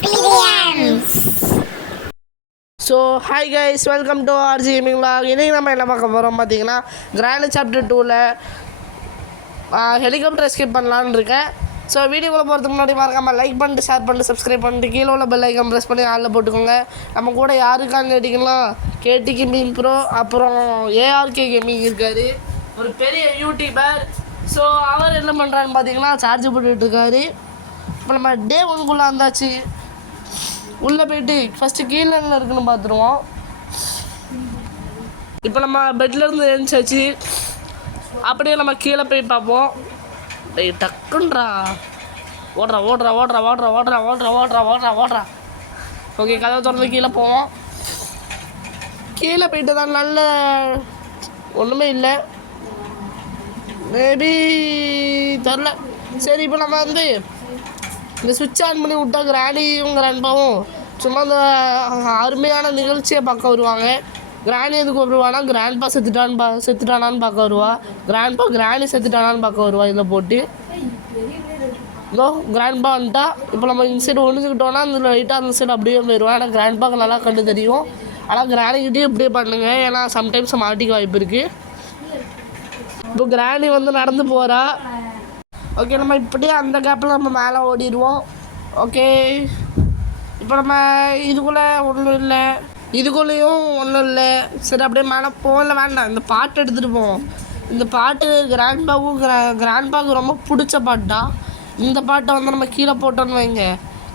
experience. So hi guys, welcome to RG gaming vlog. இன்றைக்கி நம்ம என்ன பார்க்க போகிறோம் பார்த்தீங்கன்னா, கிராண்ட் சாப்டர் 2ல் ஹெலிகாப்டர் எஸ்கேப் பண்ணலான்னு இருக்கேன். ஸோ வீடியோக்குள்ளே போகிறதுக்கு முன்னாடி மறக்காமல் லைக் பண்ணிட்டு, ஷேர் பண்ணிட்டு, சப்ஸ்கிரைப் பண்ணிட்டு, கீழே உள்ள பெல் ஐக்கான் ப்ரெஸ் பண்ணி ஆளில் போட்டுக்கோங்க. நம்ம கூட யாருக்கான்னு கேட்டிங்கன்னா, கேடி கேமிங் ப்ரோ, அப்புறம் ஏஆர்கே கேமிங் இருக்கார், ஒரு பெரிய யூடியூபர். ஸோ அவர் என்ன பண்ணுறான்னு பார்த்தீங்கன்னா, சார்ஜ் போட்டுட்ருக்காரு. இப்போ நம்ம டே 1குள்ளே வந்தாச்சு. உள்ளே போயிட்டு ஃபஸ்ட்டு கீழே என்ன இருக்குன்னு பார்த்துருவோம். இப்போ நம்ம பெட்லேருந்து எழுந்தாச்சு. அப்படியே நம்ம கீழே போய் பார்ப்போம். டேய் டக்குன்றா ஓடுறா ஓடுறா ஓடுறா ஓடுறா ஓடுறா ஓடுறா ஓடுறா ஓடுறா ஓடுறா. ஓகே, கதவை திறந்து கீழே போவோம். கீழே போயிட்டு தான் நல்ல ஒன்றுமே இல்லை, மேபி தெரில. சரி, இப்போ நம்ம வந்து இந்த சுவிட்ச் ஆன் பண்ணி விட்டா கிராணியும் கிராண்ட்பாவும் சும்மா அந்த அருமையான நிகழ்ச்சியை பார்க்க வருவாங்க. கிராணி எதுக்கு வருவானா, கிராண்ட்பா செத்துட்டானான்னு பார்க்க வருவா. கிராண்ட்பா கிராணி செத்துட்டானான்னு பார்க்க வருவா. இதில் போட்டு இதோ கிராண்ட்பா வந்துட்டா. இப்போ நம்ம இந்த சைடு ஒழிஞ்சுக்கிட்டோன்னா அந்த லைட்டாக அந்த சைடு அப்படியே போயிடுவோம். ஏன்னா கிராண்ட்பாக்கு நல்லா கண்டு தெரியும். ஆனால் கிராணிக்கிட்டே இப்படியே பண்ணுங்க, ஏன்னா சம்டைம்ஸ் மாட்டிக்க வாய்ப்பு இருக்குது. இப்போ கிராணி வந்து நடந்து போகிறா. ஓகே, நம்ம இப்படியே அந்த கேப்பில் நம்ம மேலே ஓடிடுவோம். ஓகே, இப்போ நம்ம இதுக்குள்ளே ஒன்றும் இல்லை, இதுக்குள்ளேயும் ஒன்றும் இல்லை. சரி, அப்படியே மேலே போகல, வேண்டாம். இந்த பாட்டு எடுத்துகிட்டு போவோம். இந்த பாட்டு கிராண்ட்பாவுக்கு ரொம்ப பிடிச்ச பாட்டு தான். இந்த பாட்டை வந்து நம்ம கீழே போட்டோன்னு வைங்க,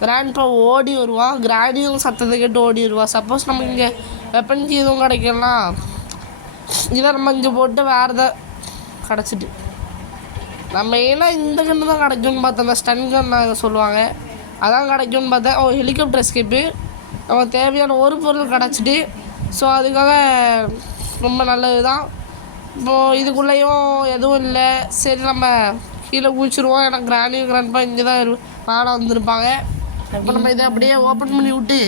கிராண்ட்பா ஓடி வருவான். கிராண்டியும் சத்தத்தை கேட்டு ஓடி வருவான். சப்போஸ் நம்ம இங்கே வெப்பன்ஸ் எதுவும் கிடைக்கலாம், இதை நம்ம இங்கே போட்டு வேறு எதாவது கிடச்சிட்டு நம்ம ஏன்னா இந்த கன்று தான் கிடைக்கும்னு பார்த்தேன். அந்த ஸ்டன் கன் சொல்லுவாங்க, அதான் கிடைக்கும்னு பார்த்தேன். ஹெலிகாப்டர் எஸ்கேப்பு நம்ம தேவையான ஒரு பொருள் கிடச்சிட்டு. ஸோ அதுக்காக ரொம்ப நல்லது தான். இப்போது இதுக்குள்ளேயும் எதுவும் இல்லை. சரி, நம்ம கீழே குளிச்சுருவோம். ஏன்னா கிராண்ட்பா இங்கே தான் மேலே வந்திருப்பாங்க. இப்போ நம்ம இதை அப்படியே ஓப்பன் பண்ணி விட்டு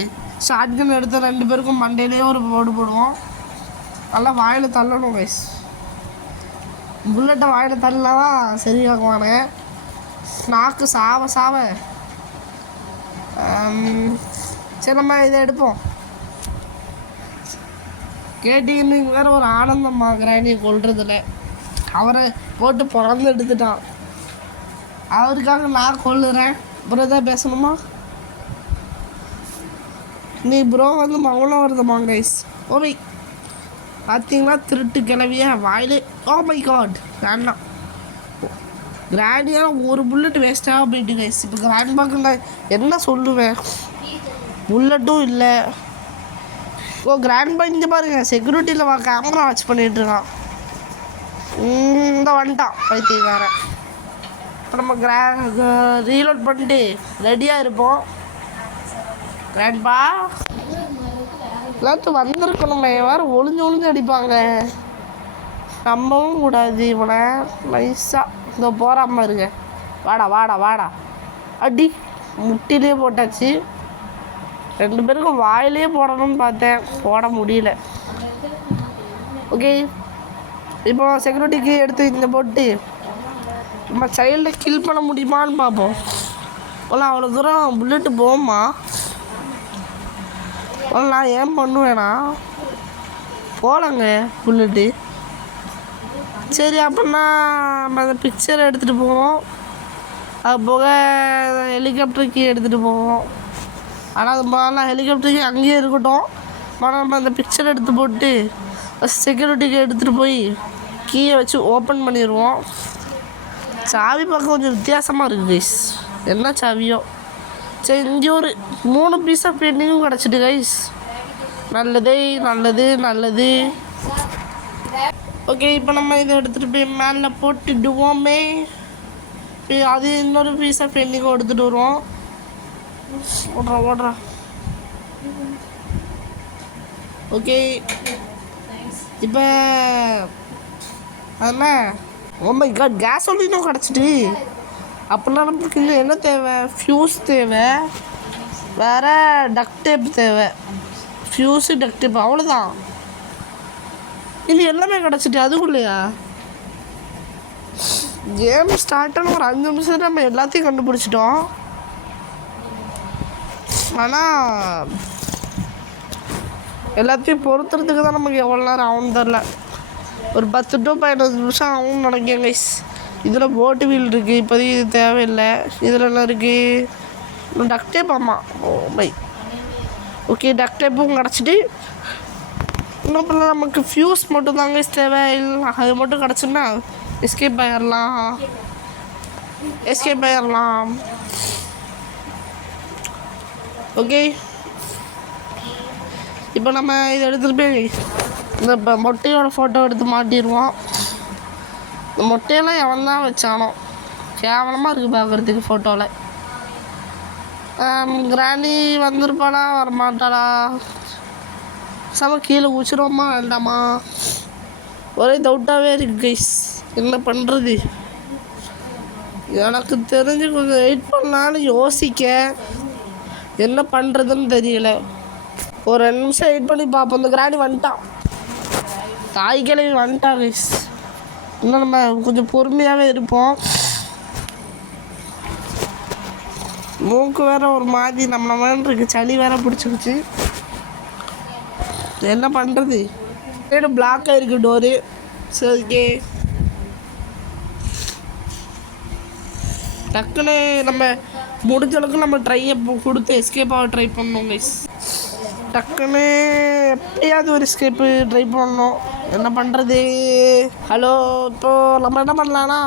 ஷார்ட் கன் எடுத்து 2 பேருக்கும் மண்டையிலேயே ஒரு போடுவோம். நல்லா வாயில் தள்ளணும் கைஸ். புல்லட்டை வாயில் தள்ளினா தான் சரியாகுவானே, நாக்கு சாவ. சரி, நம்ம இதை எடுப்போம். கேட்டிங்கன்னு வேறு ஒரு ஆனந்தம்மா கிராண்டியை கொல்றதில்ல. அவரை போட்டு பிறந்து எடுத்துட்டான். அவருக்காக நான் கொல்லுறேன். அப்புறம் எதாவது பேசணுமா? நீ ப்ரோ வந்து மௌனம் வருதுமா கைஸ். ஓமை பார்த்தீங்களா, திருட்டு கிளவிய வாயிலே. ஓ மை காட், வேண்டாம். கிராண்டியாக ஒரு புல்லட் வேஸ்ட்டாக போயிட்டு கைஸ். இப்போ கிராண்ட்பாக்கு நான் என்ன சொல்லுவேன், புல்லட்டும் இல்லை. கிராண்ட்பா இங்கே பாருங்க, செக்யூரிட்டியில் கேமரா வாட்ச் பண்ணிகிட்டு இருக்கான். இந்த வந்துட்டான் பைத்தியக்காரன். இப்போ நம்ம ரீலோட் பண்ணிட்டு ரெடியாக இருப்போம். கிராண்ட்பா எல்லாத்தும் வந்திருக்கணுமே, வேறு ஒளிஞ்சு அடிப்பாங்க. நம்பவும் கூடாது இவனை. நைஸாக இதோ போகாமல் இருங்க. வாடா அடி முட்டிலே போட்டாச்சு. 2 பேருக்கும் வாயிலே போடணும்னு பார்த்தேன், போட முடியல. ஓகே, இப்போ செக்யூரிட்டிக்கு எடுத்து இங்கே போட்டு நம்ம சைல்டை கில் பண்ண முடியுமான்னு பார்ப்போம். அவ்வளோ தூரம் புல்லட்டு போகுமா? நான் ஏன் பண்ணுவேண்ணா, போகலங்க புல்லட்டு. சரி, அப்படின்னா நம்ம அந்த பிக்சரை எடுத்துகிட்டு போவோம். அது போக ஹெலிகாப்டருக்கு எடுத்துகிட்டு போவோம். ஆனால் அது முதல்ல ஹெலிகாப்டருக்கு அங்கேயே இருக்கட்டும். ஆனால் நம்ம அந்த பிக்சரை எடுத்து போட்டு செக்யூரிட்டிக்கு எடுத்துகிட்டு போய் கீயை வச்சு ஓப்பன் பண்ணிடுவோம். சாவி பார்க்க கொஞ்சம் வித்தியாசமாக இருக்குது கைஸ், என்ன சாவியோ. சரி, இங்கே ஒரு 3 பீஸ் ஆஃப் பெயிண்டிங்கும் கிடச்சிட்டு கைஸ். நல்லது. ஓகே, இப்போ நம்ம இதை எடுத்துகிட்டு போய் மேலே போட்டுடுவோமே. அது இன்னொரு பீஸ் ஆஃப் பெயிண்டிங்கும் எடுத்துகிட்டு வருவோம். ஓடுறா. ஓகே, இப்போ அதான் ஓ மை காட், கேஸோலினும் கிடச்சிட்டு. அப்படின்னா நமக்கு இன்னும் என்ன தேவை, ஃப்யூஸ் தேவை, வேறு டக்ட் டேப் தேவை. ஃப்யூஸு டக்ட் டேப், அவ்வளோதான். இது எல்லாமே கிடச்சிட்டு அதுக்குள்ளையா? கேம் ஸ்டார்ட் ஆன ஒரு 5 நிமிஷம் நம்ம எல்லாத்தையும் கண்டுபிடிச்சிட்டோம். ஆனால் எல்லாத்தையும் பொறுத்துறதுக்கு தான் நமக்கு எவ்வளோ நேரம் ஆகும்னு தெரில. ஒரு 10 to 15 நிமிஷம் ஆகும்னு நினைக்கிறேன் கைஸ். இதில் போட்டு வீல் இருக்குது, இப்போதைக்கு இது தேவையில்லை. இதில் என்ன இருக்குது, டக் டேப். ஆமாம், ஓ பை. ஓகே, டக் டேப்பும் கிடச்சிட்டு இன்னும் பண்ணல. நமக்கு ஃபியூஸ் மட்டும் தாங்க தேவை. இல்லை அது மட்டும் கிடச்சுன்னா எஸ்கேப் ஆயிடலாம். ஓகே, இப்போ நம்ம இதை எடுத்துகிட்டு போய் இந்த மொட்டையோட ஃபோட்டோ எடுத்து மாட்டிடுவோம். இந்த மொட்டையெல்லாம் எவன் தான் வச்சானோ, கேவலமாக இருக்குது பார்க்குறதுக்கு ஃபோட்டோவில். கிராணி வந்திருப்பாளா வரமாட்டாளா, கீழே குச்சிருவோமா வேண்டாமா, ஒரே டவுட்டாகவே இருக்குது கைஸ். என்ன பண்ணுறது, எனக்கு தெரிஞ்சு கொஞ்சம் வெயிட் பண்ணலான்னு யோசிக்க என்ன பண்ணுறதுன்னு தெரியல. ஒரு 2 நிமிஷம் வெயிட் பண்ணி பார்ப்போம். இந்த கிராணி வந்துட்டான், தாய் கிழவி வந்துட்டான் கைஸ். இன்னும் நம்ம கொஞ்சம் பொறுமையாகவே இருப்போம். மூக்கு வேற ஒரு மாதிரி நம்மள இருக்கு, சளி வேற பிடிச்சிருச்சு. என்ன பண்ணுறது, சைடு பிளாக் ஆகிருக்கு டோரு. சரி, டக்குன்னு நம்ம முடிஞ்ச அளவுக்கு நம்ம ட்ரையை கொடுத்து எஸ்கேப் ஆக ட்ரை பண்ணோம் கைஸ். டக்குன்னு எப்படியாவது ஒரு எஸ்கேப்பு ட்ரை பண்ணோம். என்ன பண்ணுறது. ஹலோ, இப்போது நம்ம என்ன பண்ணலான்னா,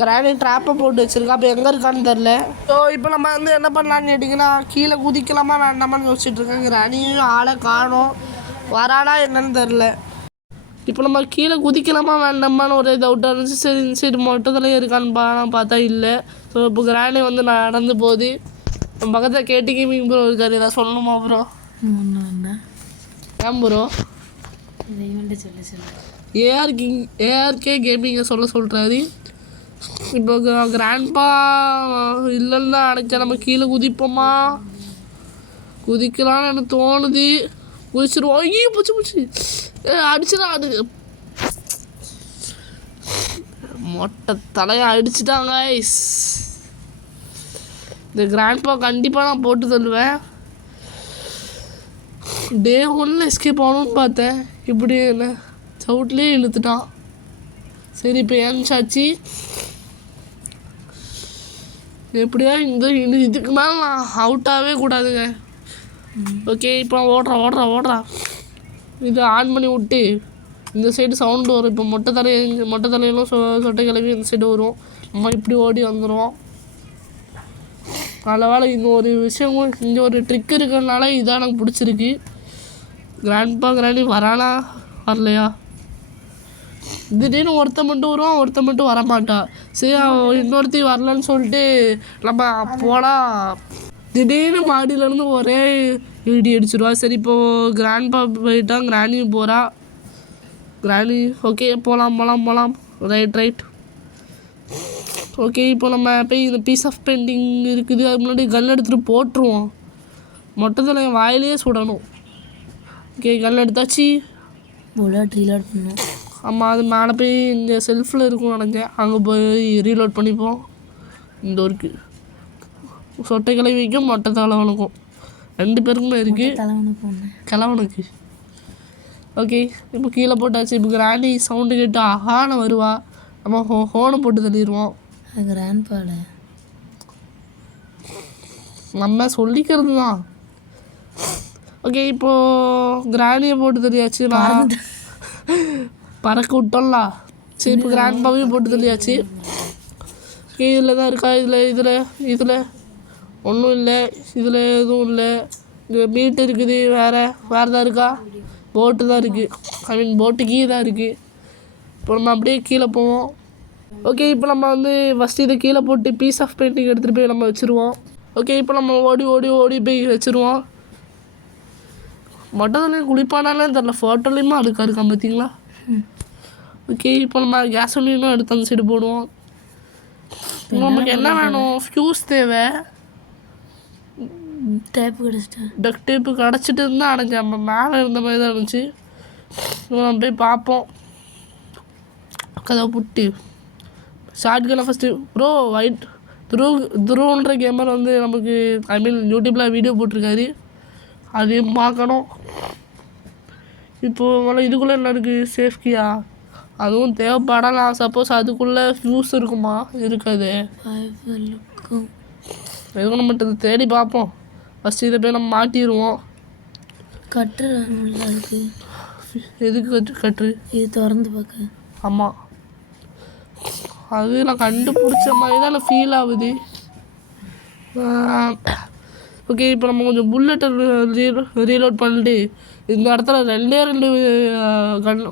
கிராணி ட்ராப்பை போட்டு வச்சுருக்கா, அப்போ எங்கே இருக்கான்னு தெரில. ஸோ இப்போ நம்ம வந்து என்ன பண்ணலான்னு கேட்டிங்கன்னா, கீழே குதிக்கலாமா வேண்டாமான்னு யோசிச்சுட்ருக்கேன். கிராணியும் ஆளை காணோம், வராடா என்னன்னு தெரில. இப்போ நம்ம கீழே குதிக்கலாமா வேண்டாமான்னு ஒரே டவுட்டாக இருந்துச்சு. சரி மொட்டத்துலேயே இருக்கான்னு பார்த்தா இல்லை. ஸோ இப்போ கிராணி வந்து நடந்து போகுது. நம்ம பக்கத்தில் கேட்டு கேமிங் ப்ரோ இருக்காரு, ஏதாவது சொல்லணுமா ப்ரோ? ஏன் ப்ரோ ஏஆர்கே கேமிங்கை சொல்கிறாரு. இப்போ கிராண்ட்பா இல்லைன்னு தான் அடைச்சா நம்ம கீழே குதிப்போமா, குதிக்கலான்னு எனக்கு தோணுது. குதிச்சிருவோம். ஐயோ பூச்சி அடிச்சுதான் மொட்டை தலையை அடிச்சுட்டாங்க. இந்த கிராண்ட்பா கண்டிப்பாக நான் போட்டு தள்ளுவேன். டே 1 எஸ்கேப் ஆகணும்னு பார்த்தேன், இப்படி என்ன சவுட்லேயே இழுத்துட்டான். சரி, இப்போ ஏன்ச்சாச்சு. எப்படியா இதுக்கு மேலே நான் அவுட்டாகவே கூடாதுங்க. ஓகே, இப்போ ஓடுறா. இது ஆன் பண்ணி விட்டு இந்த சைடு சவுண்டு வரும். இப்போ மொட்டை தலையிலும் சொட்டை கிளம்பி இந்த சைடு வரும். நம்ம இப்படி ஓடி வந்துடுவோம். நல்ல வேலை இந்த ஒரு விஷயம், இங்கே ஒரு ட்ரிக் இருக்கிறதுனால இதான் எனக்கு பிடிச்சிருக்கு. கிராணி வரானா வரலையா, திடீர்னு ஒருத்த மட்டும் வருவான், ஒருத்த மட்டும் வரமாட்டா. சரி, இன்னொருத்தி வரலன்னு சொல்லிட்டு நம்ம போனால் திடீர்னு மாடியிலேருந்து ஒரே இடி அடிச்சிடுவா. சரி, இப்போது கிராண்ட்பா போயிட்டான், கிராணியும் போகிறா. கிராணி ஓகே, போகலாம். ரைட். ஓகே, இப்போ நம்ம போய் இந்த பீஸ் ஆஃப் பெயிண்டிங் இருக்குது, அது முன்னாடி கன் எடுத்துகிட்டு போட்டுருவோம். மொட்டத்தில் என் வாயிலேயே சுடணும். ஓகே, கன் எடுத்தாச்சு. ரீலோட் பண்ணணும். ஆமாம், அது மேலே போய் இங்கே செல்ஃபில் இருக்கும் நினைஞ்சேன், அங்கே போய் ரீலோட் பண்ணிப்போம். இந்த ஒர்க்கு சொட்டை கிழவிக்கும் மொட்டை தலைவனுக்கும் 2 பேருக்குமே இருக்குது. கிழவனுக்கு ஓகே, இப்போ கீழே போட்டாச்சு. இப்போ கிராணி சவுண்டு கேட்டு ஆஹான வருவா. நம்ம ஹோனை போட்டு தள்ளிடுவோம். கிராண்ட்பால நம்ம சொல்லிக்கிறது தான். ஓகே, இப்போது கிராணியை போட்டு தெரியாச்சு, நான் பறக்க விட்டோம்ல. சரி, இப்போ கிராண்ட்பாவையும் போட்டு தெரியாச்சு. ஓகே, இதில் தான் இருக்கா, இதில் ஒன்றும் இல்லை, இதில் எதுவும் இல்லை. இங்கே மீட் இருக்குது, வேறு தான் இருக்கா, போட்டு தான் இருக்குது. போட்டு கீ தான் இருக்குது. இப்போ நம்ம அப்படியே கீழே போவோம். ஓகே, இப்போ நம்ம வந்து ஃபஸ்ட்டு இதை கீழே போட்டு பீஸ் ஆஃப் பெயிண்டிங் எடுத்துகிட்டு போய் நம்ம வச்சுருவோம். ஓகே, இப்போ நம்ம ஓடி போய் வச்சுருவோம். மொட்டத்துலேயும் குளிப்பானாலே தெரில, ஃபோட்டோலேயுமே அதுக்காக இருக்கான் பார்த்தீங்களா. ஓகே, இப்போ நம்ம கேசோலினும் எடுத்து அந்த சைடு போடுவோம். நமக்கு என்ன வேணும், ஃபியூஸ் தேவை. டக் டேப்பு கிடச்சிட்டு இருந்தால் அடைஞ்சேன், நம்ம மேலே இருந்த மாதிரி தான் இருந்துச்சு. நம்ம போய் பார்ப்போம். கதை புட்டு ஷார்ட் கனை ஃபஸ்ட்டு ப்ரோ துருவன்ற கேமர் வந்து நமக்கு ஐ மீன் யூடியூப்பில் வீடியோ போட்டிருக்காரு, அதையும் பார்க்கணும். இப்போது இதுக்குள்ளே என்ன இருக்குது, சேஃப்டியா அதுவும் தேவைப்படலாம். சப்போஸ் அதுக்குள்ளே ஃபியூஸ் இருக்குமா, இருக்காது, எதுவும் நம்ம தேடி பார்ப்போம். ஃபஸ்ட்டு இதை போய் நம்ம மாட்டிடுவோம். கட்டு இருக்கு. எதுக்கு கட்டு? இது திறந்து பார்க்க. ஆமாம், அது நான் கண்டுபிடிச்ச மாதிரி தான் எனக்கு ஃபீல் ஆகுது. ஓகே, இப்போ நம்ம கொஞ்சம் புல்லட்டை ரீலோட் பண்ணிட்டு இந்த இடத்துல 2 கன்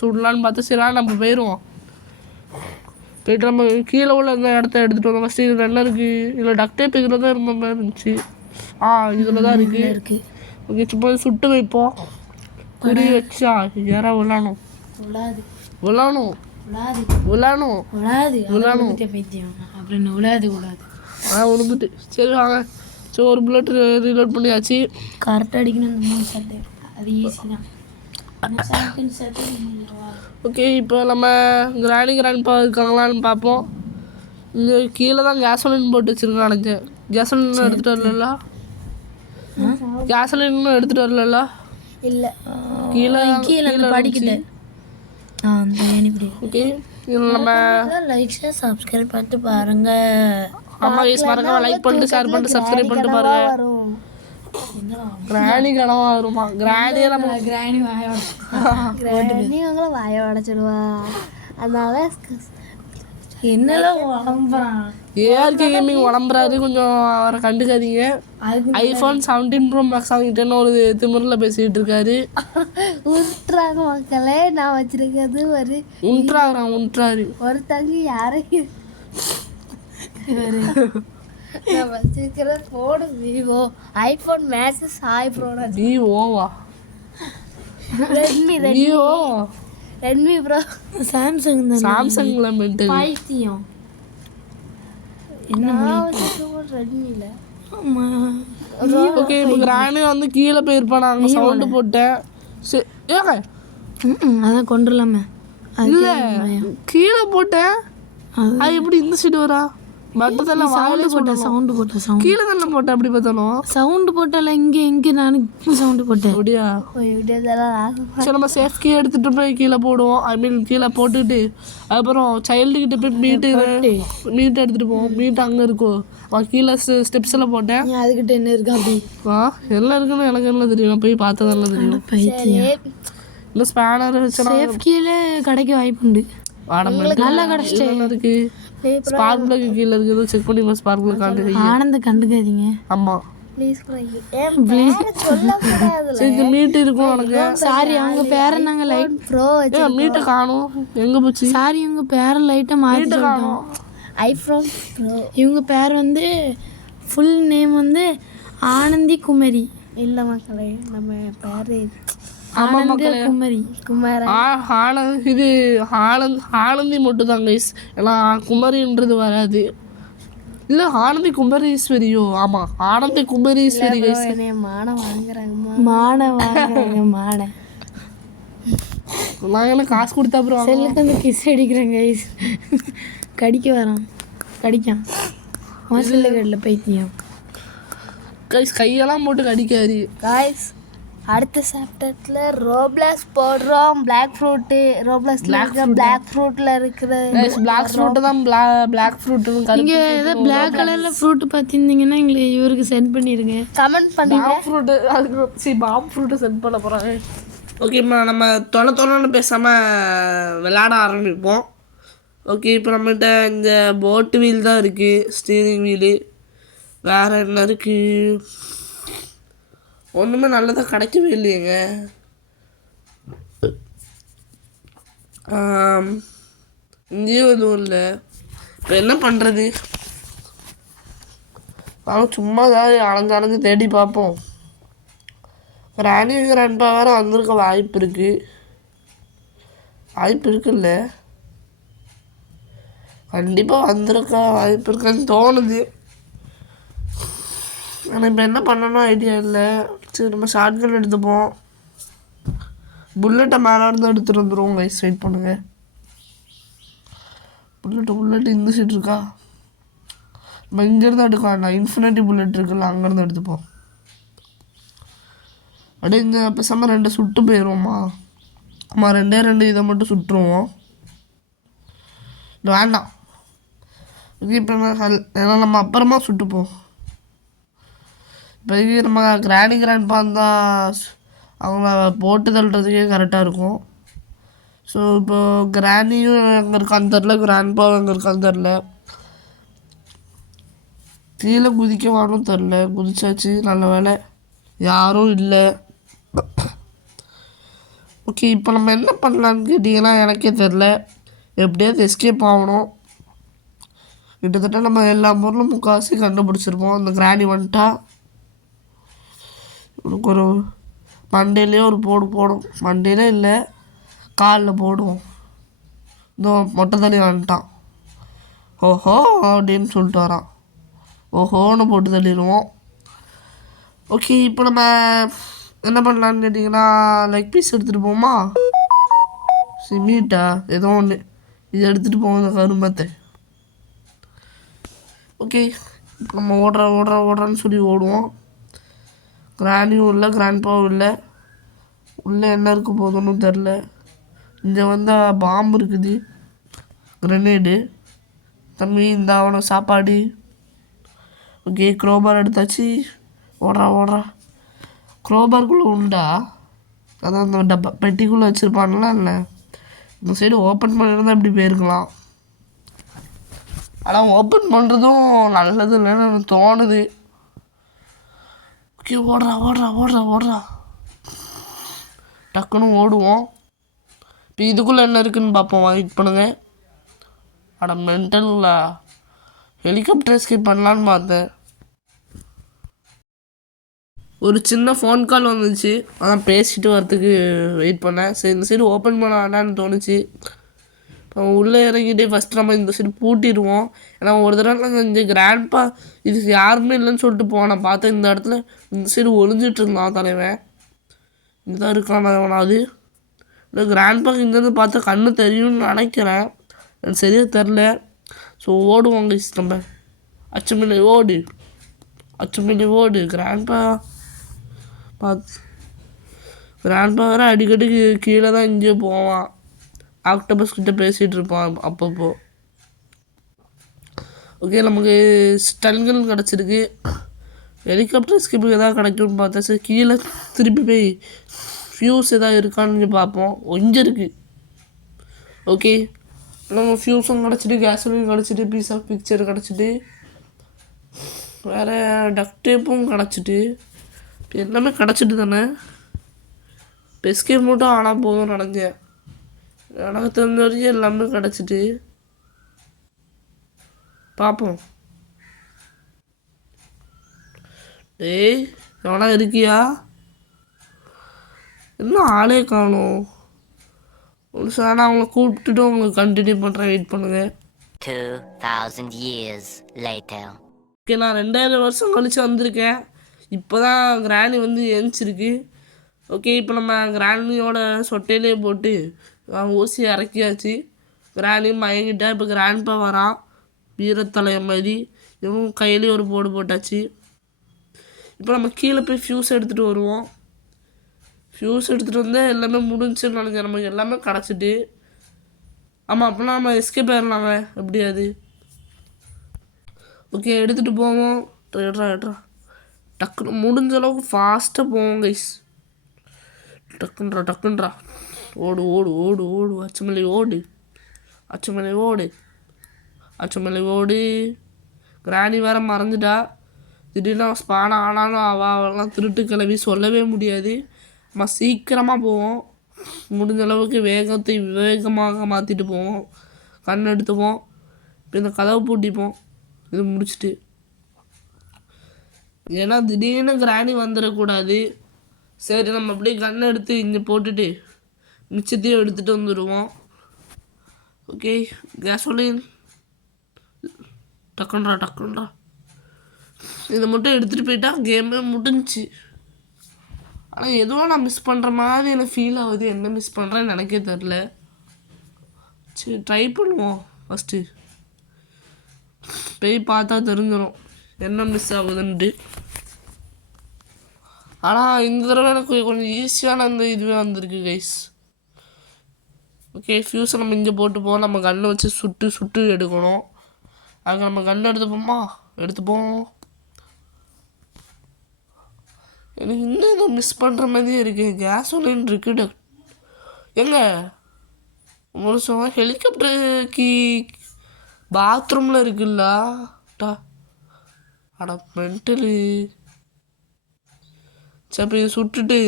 சுடலான்னு பார்த்து சரி நம்ம போயிடுவோம். போய்ட்டு நம்ம கீழே உள்ள இந்த இடத்த எடுத்துகிட்டு வந்தோம். ஃபஸ்ட்டு இதில் என்ன இருக்குது, இதில் டக்டேப் இதில் தான் இருந்த மாதிரி இருந்துச்சு. இதில் தான் இருக்குது. ஓகே, சும்மா சுட்டு வைப்போம். குறி வச்சா யாரா விளாடணும் விளாடணும் விளாடணும் விளாடணும் அப்படின்னு விளையாடு விழுந்துட்டு. சரி வாங்க, ஸோ ஒரு புல்லட் ரீலோட் பண்ணியாச்சு. கரெக்டாக அடிக்கணும் அந்த 3 சட்டை, அது ஈஸி தான். ஓகே, இப்போ நம்ம கிராண்ட்பா இருக்காங்களான்னு பார்ப்போம். இங்கே கீழே தான் கேசோலின் போட்டு வச்சுருக்கானுங்க. கேசோலின் எடுத்துகிட்டு வரல, கேசோலின் எடுத்துகிட்டு வரல. இல்லை, கீழே படிக்கிட்டேன். ஓகே, இதில் நம்ம லைக் ஷேர் சப்ஸ்கிரைப் பண்ணிட்டு பாருங்க. ஆமாம் கைஸ், மறக்காம லைக் பண்ணிட்டு ஷேர் பண்ணிட்டு சப்ஸ்கிரைப் பண்ணிட்டு பாருங்க. கிராணி கனவா வருமா? கிராணியே நம்ம கிராணி வாய உடச்சிடுவா. அதனால என்னெல்லாம் உடம்புறான். ஏஆர்கே கேமிங் உடம்புறாரு, கொஞ்சம் அவரை கண்டுக்காதீங்க. ஐஃபோன் 17 ப்ரோ மேக்ஸ் வாங்கிட்டேன்னு ஒரு திமிரில் பேசிகிட்டு இருக்காரு. உண்ட்றாங்க மக்களே, நான் வச்சிருக்கிறது ஒரு உண்ட்றாரு ஒருத்தங்க யாரையும் நான் வச்சிருக்கிறது போடு விவோ ஐஃபோன் மேக்ஸ் ஐப்ரோனா விவோவா ரெட்மி ப்ரோ சாம்சங் தான். சாம்சங்ல மென்டல் பைத்தியம். என்ன ரெட்மில. ஓகே, இப்போ கிராணி வந்து கீழே போயிருப்பேன். நாங்கள் சவுண்டு போட்டேன். சரி ஏங்க அதான் கொண்டுலாமே. இல்லை, கீழே போட்டேன். அது எப்படி இந்த சைடு வரா? பட்டத்தெல்லாம் சவுண்டு போட்டேன் கீழே தானே போட்டேன். அப்படி பார்த்தாலும் சவுண்டு போட்டால இங்கே நான் சவுண்டு போட்டேன். அப்படியா? சரி, நம்ம சேஃப்கி எடுத்துகிட்டு போய் கீழே போடுவோம். ஐ மீன் கீழே போட்டுக்கிட்டு அப்புறம் சைல்டுக்கிட்ட போய் மீட் எடுத்துகிட்டு போவோம். மீட் அங்கே இருக்கும். கீழே ஸ்டெப்ஸில் போட்டேன். அதுக்கிட்ட என்ன இருக்கு? அப்படி எல்லாம் இருக்குன்னு எனக்கு என்ன தெரியும், நான் போய் பார்த்ததெல்லாம் தெரியும். இல்லை ஸ்பேனர் வச்சு சேஃப்கியில் கிடைக்க வாய்ப்பு உண்டு. நல்லா கிடச்சிட்டு இருக்கு. ஸ்பார்க் பிளக் கீழே இருக்குது, செக் பண்ணி ஸ்பார்க் பிளக் காட்டுறீங்க. ஆனந்த கண்டுக்காதீங்க. ஆமாம், சரி மீட் இருக்கும் உனக்கு. சாரி, அவங்க பேரை நாங்கள் லைட் ப்ரோ மீட்டை காணும். எங்கே போச்சு? சாரி, இவங்க பேரை லைட்டாக மாற்றி காணும். ஐஃப்ரோன் ப்ரோ. இவங்க பேர் வந்து ஃபுல் நேம் வந்து ஆனந்தி குமரி. இல்லை மக்களே, நம்ம பேர் இது ஆனந்தி மட்டும் தான் கைஸ். ஏன்னா குமரின்றது வராது. இல்லை ஆனந்தி குமரீஸ்வரியோ? ஆமாம், ஆனந்தி குமரீஸ்வரி கைஸ். மானை வாங்குறாங்க நான் என்ன காசு கொடுத்தா அப்புறம் செல்லுக்கு வந்து கிஸ் அடிக்கிறேன் கைஸ். கடிக்கான் மாசில்ல கடையில் பைத்தியம் கைஸ். கையெல்லாம் போட்டு கடிக்காது கைஸ். அடுத்த சாப்டர்ல ரோப்ளாக்ஸ் போடுறோம். பிளாக் ஃப்ரூட்டு பிளாக் ஃப்ரூட்டில் இருக்கிற பிளாக் ஃப்ரூட்டு தான் பிளாக் ஃப்ரூட்டு. நீங்கள் ஏதாவது பிளாக் கலரில் ஃப்ரூட்டு பார்த்துருந்தீங்கன்னா எங்களுக்கு இவருக்கு சென்ட் பண்ணிடுங்க, கமெண்ட் பண்ணுங்க. ஃப்ரூட்டு அதுக்கு பாம் ஃப்ரூட்டை சென்ட் பண்ண போகிறாங்க. ஓகேம்மா, நம்ம தொலைன்னு பேசாமல் விளையாட ஆரம்பிப்போம். ஓகே, இப்போ நம்மகிட்ட இந்த போட்டு வீல் தான் இருக்குது, ஸ்டீரிங் வீலு. வேறு என்ன இருக்குது? ஒன்றுமே நல்லதாக கிடைக்கவே இல்லையேங்க. இங்கேயும் எதுவும் இல்லை. இப்போ என்ன பண்ணுறது? நாங்கள் சும்மா ஏதாவது அலைஞ்சு தேடி பார்ப்போம். கிராண்ட்பா வேறு வந்திருக்க வாய்ப்பு இருக்குல்ல? கண்டிப்பாக வந்திருக்க வாய்ப்பு இருக்குன்னு தோணுது. ஆனால் இப்போ என்ன பண்ணணும் ஐடியா இல்லை. சரி, நம்ம ஷார்ட் கன் எடுத்துப்போம். புல்லட்டை மேலே இருந்து எடுத்துகிட்டு வந்துடுவோம் கைஸ். வெயிட் பண்ணுங்கள். புல்லட்டு இந்த சைட் இருக்கா? நம்ம இங்கேருந்து எடுக்கலாம். இன்ஃபினிட்டி புல்லட் இருக்குல்ல, அங்கேருந்து எடுத்துப்போம். அப்படியே இந்த பேசாமல் 2 சுட்டு போயிடுவோம்மா. ஆமாம், 2 இதை மட்டும் சுட்டுருவோம். இது வேண்டாம். ஓகே, இப்போ ஏன்னா நம்ம அப்புறமா சுட்டுப்போம். இப்போ நம்ம கிராண்ட் இருந்தால் அவங்க போட்டு தள்ளுறதுக்கே கரெக்டாக இருக்கும். ஸோ இப்போ கிராண்டியும் எங்கே இருக்கான்னு தெரில, கிராண்ட்பாவும் எங்கே இருக்கான்னு தெரில. கீழே குதிக்கவானும் தெரில. குதிச்சாச்சு, நல்ல வேலை யாரும் இல்லை. ஓகே, இப்போ நம்ம என்ன பண்ணலான்னு கேட்டிங்கன்னா எனக்கே தெரில. எப்படியாவது எஸ்கேப் ஆகணும். கிட்டத்தட்ட நம்ம எல்லா பொருளும் முக்கால்வாசி கண்டுபிடிச்சிருப்போம். இந்த கிராணி வந்துட்டா உனக்கு ஒரு மண்டையிலே ஒரு போடும். மண்டையிலே இல்லை, காலில் போடுவோம். இதோ மொட்டை தண்ணி வந்துட்டான். ஓஹோ அப்படின்னு சொல்லிட்டு வரான். ஓஹோன்னு போட்டு தள்ளிடுவோம். ஓகே, இப்போ நம்ம என்ன பண்ணலான்னு கேட்டிங்கன்னா லெக் பீஸ் எடுத்துகிட்டு போவோமா? மீட்டா ஏதோ ஒன்று இது எடுத்துகிட்டு போவோம், இந்த கரும்பத்தை. ஓகே, இப்போ நம்ம ஓடுறான்னு சொல்லி ஓடுவோம். கிராண்டியும் இல்லை, கிராண்ட்பாவும் இல்லை. உள்ளே என்ன இருக்க போதுன்னு தெரில. இங்கே வந்தால் பாம்பு இருக்குது, கிரனேடு. தம்பி இந்த அவனை சாப்பாடு. ஓகே, க்ரோபார் எடுத்தாச்சு. ஓடுறா. க்ரோபார்க்குள்ளே உண்டா? அதான் அந்த டப்பா பெட்டிக்குள்ளே வச்சுருப்பாங்களா இல்லை? இந்த சைடு ஓப்பன் பண்ணியிருந்தால் இப்படி போயிருக்கலாம். ஆனால் ஓப்பன் பண்ணுறதும் நல்லது இல்லைன்னு எனக்கு தோணுது. ஓகே, ஓடுறா. டக்குன்னு ஓடுவோம். இப்போ இதுக்குள்ளே என்ன இருக்குதுன்னு பார்ப்போம். வெயிட் பண்ணுங்க. அட மென்டலில் ஹெலிகாப்டர் எஸ்கேப் பண்ணலான்னு பார்த்தேன். ஒரு சின்ன ஃபோன் கால் வந்துச்சு, அதான் பேசிட்டு வரத்துக்கு வெயிட் பண்ணேன். சரி, இந்த சைடு ஓப்பன் பண்ண வேண்டான்னு தோணுச்சு. இப்போ உள்ளே இறங்கிட்டே ஃபஸ்ட்டு நம்ம இந்த சைடு பூட்டிடுவோம். ஏன்னா ஒரு தடவை நாங்கள் இந்த கிராண்ட்பா இது யாருமே இல்லைன்னு சொல்லிட்டு போனேன். பார்த்தேன் இந்த இடத்துல இந்த சைடு ஒளிஞ்சிட்டு இருந்தான் தலைவன். இதுதான் இருக்கான் அவனாவது. இல்லை கிராண்ட்பாக்கு இங்கேருந்து பார்த்தா கண்ணு தெரியும்னு நினைக்கிறேன், எனக்கு சரியாக தெரில. ஸோ ஓடுவோங்க நம்ம. அச்சமில்லை ஓடு. கிராண்ட்பா வேறு அடிக்கடி கீழே தான் இங்கேயோ போவான். ஆக்டோபஸ் கிட்ட பேசிகிட்டு இருப்பான் அப்பப்போ. ஓகே, நமக்கு ஸ்டன்கள் கிடச்சிருக்கு. ஹெலிகாப்டர் எஸ்கேப்புக்கு எதாவது கிடைக்கும்னு பார்த்தா சரி கீழே திருப்பி போய் ஃபியூஸ் எதாவது இருக்கான்னு பார்ப்போம். இங்கே இருக்குது. ஓகே, நம்ம ஃபியூஸும் கிடச்சிட்டு, கேஸும் கிடச்சிட்டு, பீஸ் ஆஃப் பிக்சர் கிடச்சிட்டு, வேறு டக் டேப்பும் கிடச்சிட்டு, இப்போ எல்லாமே கிடச்சிட்டு தானே. இப்போ எஸ்கேப் மட்டும் ஆனால் போதும் நினைஞ்சேன். எனக்கு தெரிஞ்ச வரைக்கும் எல்லாமே கிடச்சிட்டு. பார்ப்போம். டேய், எவனா இருக்கியா? இன்னும் ஆளே காணும். ஒரு சார் நான் அவங்கள கூப்பிட்டுட்டு உங்களுக்கு கண்டினியூ பண்ணுறேன். வெயிட் பண்ணுங்கள். 2000 years later. ஓகே, நான் 2000 வருஷம் கழிச்சு வந்திருக்கேன். இப்போ தான் கிராணி வந்து எழுந்திருக்கு. ஓகே, இப்போ நம்ம கிராணியோட சொட்டையிலே போட்டு ஊசி இறக்கியாச்சு. கிராணியும் மயங்கிட்டா. இப்போ கிராண்ட்பா வரான் வீரத்தலைய மாதிரி. இவன் கையிலேயே ஒரு போட்டாச்சு. இப்போ நம்ம கீழே போய் ஃபியூஸ் எடுத்துகிட்டு வருவோம். ஃபியூஸ் எடுத்துகிட்டு வந்தால் எல்லாமே முடிஞ்சுன்னு நினைக்கிறேன். நமக்கு எல்லாமே கிடச்சிட்டு. ஆமாம், அப்படின்னா நம்ம எஸ்கேப் ஆயிடலாங்க எப்படியாது. ஓகே, எடுத்துகிட்டு போவோம். ஏட்ரா டக்குன்னு முடிஞ்ச அளவுக்கு ஃபாஸ்ட்டாக போவோம் கைஸ். டக்குன்றா ஓடு. அச்சமலை ஓடு. கிராணி வேற மறந்துட்டா. திடீர்னு ஸ்பான ஆனாலும் அவெல்லாம் திருட்டு கிளவி சொல்லவே முடியாது. நம்ம சீக்கிரமாக போவோம். முடிஞ்ச அளவுக்கு வேகத்தை விவேகமாக மாற்றிட்டு போவோம். கண் எடுத்துப்போம். இப்போ இந்த கதவை பூட்டிப்போம். இது முடிச்சுட்டு, ஏன்னா திடீர்னு கிராணி வந்துடக்கூடாது. சரி, நம்ம அப்படியே கண்ணை எடுத்து இங்கே போட்டுட்டு மிச்சத்தையும் எடுத்துகிட்டு வந்துடுவோம். ஓகே, கேசோலின் டக்குன்றா இதை மட்டும் எடுத்துகிட்டு போயிட்டா கேமே முடிஞ்சிச்சு. ஆனால் எதுவும் நான் மிஸ் பண்ணுற மாதிரி எனக்கு ஃபீல் ஆகுது. என்ன மிஸ் பண்ணுறேன்னு எனக்கே தெரில. சரி, ட்ரை பண்ணுவோம் ஃபஸ்ட்டு. போய் பார்த்தா தெரிஞ்சிடும் என்ன மிஸ் ஆகுதுன்ட்டு. ஆனால் இந்த தடவை எனக்கு கொஞ்சம் ஈஸியான அந்த இதுவே வந்திருக்கு கைஸ். ஓகே, ஃபியூஸை நம்ம இங்கே போட்டுப்போம். நம்ம கண்ணை வச்சு சுட்டு எடுக்கணும். அதுக்கு நம்ம கண்ணை எடுத்துப்போம். எனக்கு இன்னும் இதை மிஸ் பண்ணுற மாதிரியே இருக்குது. கேசோலின் இருக்குது எங்க ஒரு ஹெலிகாப்டருக்கு பாத்ரூமில் இருக்குல்ல. அட மென்டலு. சரி, இதை சுட்டுட்டு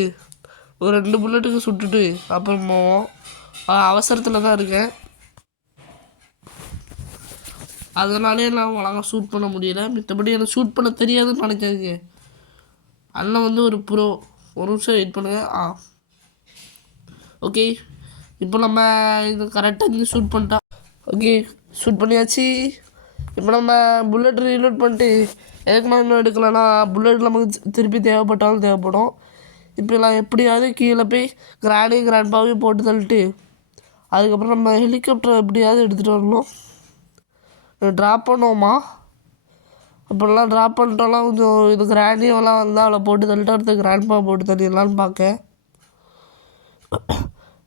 ஒரு 2 புல்லட்டுக்கு சுட்டுட்டு அப்புறம் போவோம். அவசரத்தில் தான் இருக்கேன், அதனாலே நான் ஒழுங்காக ஷூட் பண்ண முடியல. மற்றபடி எனக்கு ஷூட் பண்ண தெரியாதுன்னு நினைக்காதீங்க. அண்ணன் வந்து ஒரு ப்ரோ. ஒரு நிமிஷம் வெயிட் பண்ணுங்க. ஓகே, இப்போ நம்ம இது கரெக்டாக இங்கே ஷூட் பண்ணிட்டோம். ஓகே, ஷூட் பண்ணியாச்சு. இப்போ நம்ம புல்லட் ரீலோட் பண்ணிட்டு எதுக்கு நான் இன்னும் எடுக்கலைன்னா புல்லட் நமக்கு திருப்பி தேவைப்பட்டாலும் தேவைப்படும். இப்போ நான் எப்படியாவது கீழே போய் கிராண்ட்பாவையும் போட்டு தள்ளிட்டு அதுக்கப்புறம் நம்ம ஹெலிகாப்டரை எப்படியாவது எடுத்துகிட்டு வரணும். ட்ராப் பண்ணுவோமா? அப்படிலாம் ட்ராப் பண்ணிட்டோம்லாம் கொஞ்சம் இது கிராண்டியெல்லாம் வந்தால் அவளை போட்டு தள்ளிட்டு அடுத்து கிராண்ட்பா போட்டு தள்ளிடலான்னு பார்க்க.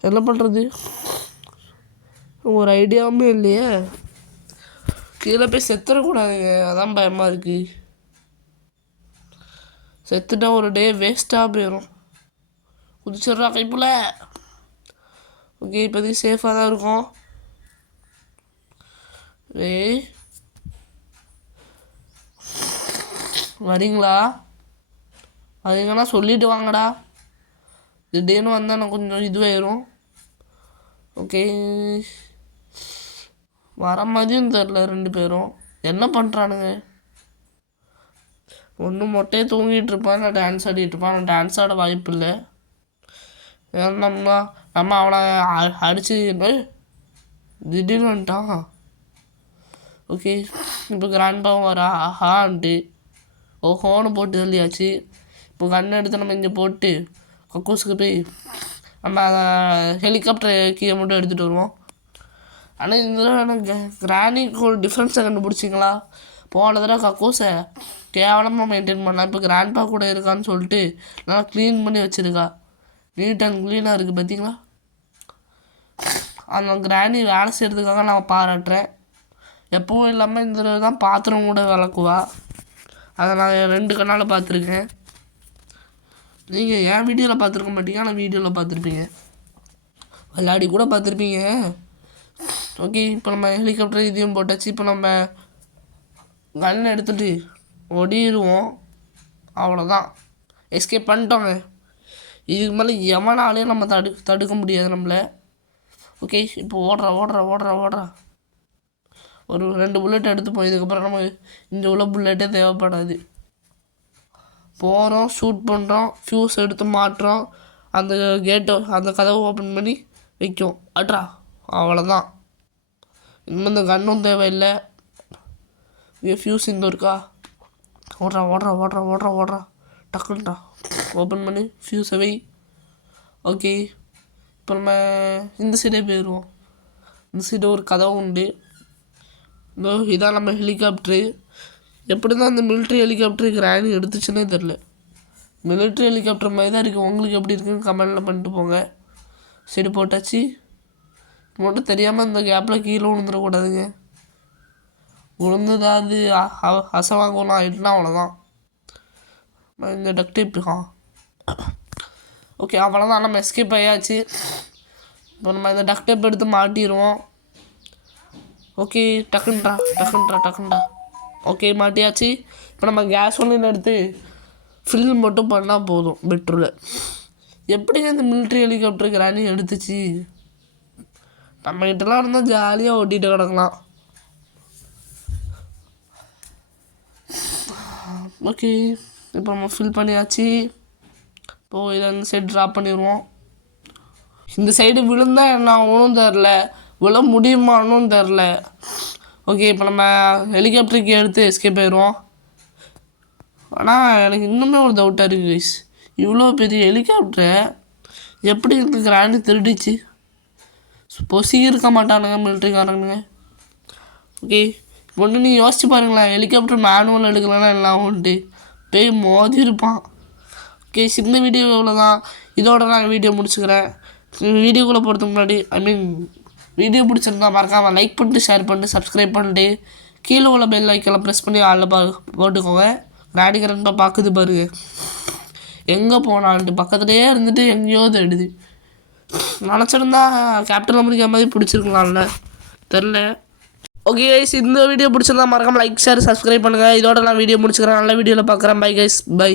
என்ன பண்ணுறது, ஒரு ஐடியாவுமே இல்லையே. கீழே போய் செத்துடக்கூடாதுங்க, அதான் பயமாக இருக்குது. செத்துட்டா ஒரு டே வேஸ்ட்டாக போயிடும். குதிச்சிட்றா கைப்புல. ஓகே, இப்போதைக்கு சேஃபாக தான் இருக்கும். வரீங்கன்னா சொல்லிட்டு வாங்கடா. திடீர்னு வந்தால் நான் கொஞ்சம் இதுவாயிரும். ஓகே, வர மாதிரியும் தெரில 2 பேரும். என்ன பண்ணுறானுங்க? ஒன்று மொட்டையே தூங்கிட்டு இருப்பான், நான் டான்ஸ் ஆடிட்டு இருப்பான். நான் டான்ஸ் ஆட வாய்ப்பு இல்லை. நம்ம அவனை அடிச்சு திடீர்னு வந்துட்டான். ஓகே, இப்போ கிராண்ட்பாவும் வரா. ஆஹான்ட்டு ஓஹோன்னு போட்டு தள்ளியாச்சு. இப்போ கண்ணை எடுத்து நம்ம இங்கே போட்டு கக்கூஸுக்கு போய் நம்ம ஹெலிகாப்டர் கீழே மட்டும் எடுத்துகிட்டு வருவோம். ஆனால் இந்த தடவை எனக்கு கிராணிக்கு ஒரு டிஃப்ரென்ஸை கண்டுபிடிச்சிங்களா? போன தடவை கக்கூஸை கேவலமாக மெயின்டைன் பண்ணலாம். இப்போ கிராண்ட்பா கூட இருக்கான்னு சொல்லிட்டு நல்லா க்ளீன் பண்ணி வச்சுருக்கா. நீட் அண்ட் க்ளீனாக இருக்குது பார்த்தீங்களா? அந்த கிராணி வேலை செய்கிறதுக்காக நான் பாராட்டுறேன். எப்பவும் இல்லாமல் இந்த தடவை தான் பாத்திரம் கூட விளக்குவா. அதை நான் 2 கண்ணால் பார்த்துருக்கேன். நீங்கள் என் வீடியோவில் பார்த்துருக்க மாட்டீங்க, ஆனால் வீடியோவில் பார்த்துருப்பீங்க, விளையாடி கூட பார்த்துருப்பீங்க. ஓகே, இப்போ நம்ம ஹெலிகாப்டர் இதையும் போட்டாச்சு. இப்போ நம்ம கன் எடுத்துகிட்டு ஓடிடுவோம். அவ்வளோதான், எஸ்கேப் பண்ணிட்டோங்க. இதுக்கு மேலே எவனாலையும் நம்ம தடுக்க முடியாது நம்மளை. ஓகே, இப்போ ஓடுறா. ஒரு 2 புல்லட் எடுத்துப்போம். இதுக்கப்புறம் நம்ம இங்கே உள்ள புல்லட்டே தேவைப்படாது. போகிறோம், ஷூட் பண்ணுறோம், ஃபியூஸ் எடுத்து மாட்டுறோம், அந்த கேட்டை அந்த கதவை ஓப்பன் பண்ணி வைக்கும். அட்ரா, அவ்வளோதான். இன்னும் இந்த கன்னும் தேவையில்லை. ஃபியூஸ் இந்த இருக்கா? ஓடுறா டக்குன்ட்டா ஓப்பன் பண்ணி ஃபியூஸை வை. ஓகே, இப்போ நம்ம இந்த சைடே போயிடுவோம். இந்த சைடு ஒரு கதவு உண்டு. இதான் நம்ம ஹெலிகாப்டரு. எப்படி தான் அந்த மிலிட்ரி ஹெலிகாப்டரு கிராணி எடுத்துச்சுன்னே தெரில. மிலிட்ரி ஹெலிகாப்டர் மாதிரி தான் இருக்குது. உங்களுக்கு எப்படி இருக்குன்னு கமெண்டில் பண்ணிட்டு போங்க. சரி, போட்டாச்சு. மட்டும் தெரியாமல் இந்த கேப்பில் கீழே விழுந்துடக்கூடாதுங்க. விழுந்ததா அது அசவாங்கலாம் ஆகிட்டுனா அவ்வளோதான். இந்த டக்ட் இருக்கான். ஓகே, அவ்வளோதான், நம்ம எஸ்கேப் ஆயாச்சு. இப்போ நம்ம இந்த டக்ட் டேப் எடுத்து மாட்டிடுவோம். ஓகே, டக்குன்றா. ஓகே, மாட்டியாச்சு. இப்போ நம்ம கேஸ் ஒன்று எடுத்து ஃபில் மட்டும் பண்ணால் போதும் பெட்ரோலை. எப்படிங்க இந்த மிலிட்ரி ஹெலிகாப்டர் கிராணி எடுத்துச்சு? நம்மகிட்டலாம் இருந்தால் ஜாலியாக ஓட்டிகிட்டு கிடக்கலாம். ஓகே, இப்போ நம்ம ஃபில் பண்ணியாச்சு. இப்போது இதை இந்த சைடு ட்ராப் பண்ணிடுவோம். இந்த சைடு விழுந்தால் என்ன ஆகணும் தெரில, விழ முடியுமானும் தெரில. ஓகே, இப்போ நம்ம ஹெலிகாப்டருக்கு எடுத்து எஸ்கேப் ஆயிடுவோம். ஆனால் எனக்கு இன்னுமே ஒரு டவுட்டாக இருக்குது கைஸ். இவ்வளோ பெரிய ஹெலிகாப்டரை எப்படி இந்த கிராண்டி திருடிச்சு? பொசி இருக்க மாட்டானுங்க மிலிட்ரிக்காரனுங்க. ஓகே, ஒன்று நீ யோசிச்சு பாருங்களேன், ஹெலிகாப்டர் மேனுவல் எடுக்கலன்னா எல்லாம் உண்டு போய் மோதி இருப்பான். ஓகே, இந்த வீடியோ இவ்வளோதான். இதோட நான் வீடியோ முடிச்சுக்கிறேன். வீடியோக்குள்ளே போகிறதுக்கு முன்னாடி வீடியோ பிடிச்சிருந்தா மறக்காமல் லைக் பண்ணிட்டு ஷேர் பண்ணிட்டு சப்ஸ்கிரைப் பண்ணிட்டு கீழே உள்ள பெல் ஐக்கெல்லாம் ப்ரெஸ் பண்ணி ஆளில் போட்டுக்கோங்க. கிராடிக்கு ரெண்டாக பார்க்குது பாருங்க, எங்கே போனான்ட்டு பக்கத்துலேயே இருந்துட்டு எங்கேயோ தேடுது. நினச்சிருந்தா கேப்டன் அமெரிக்கா மாதிரி பிடிச்சிருக்கலாம்ல, தெரில. ஓகே கைஸ், இந்த வீடியோ பிடிச்சிருந்தா மறக்காமல் லைக் ஷேர் சப்ஸ்கிரைப் பண்ணுங்கள். இதோட நான் வீடியோ முடிச்சுக்கிறேன். நல்ல வீடியோவில் பார்க்குறேன். Bye guys, by.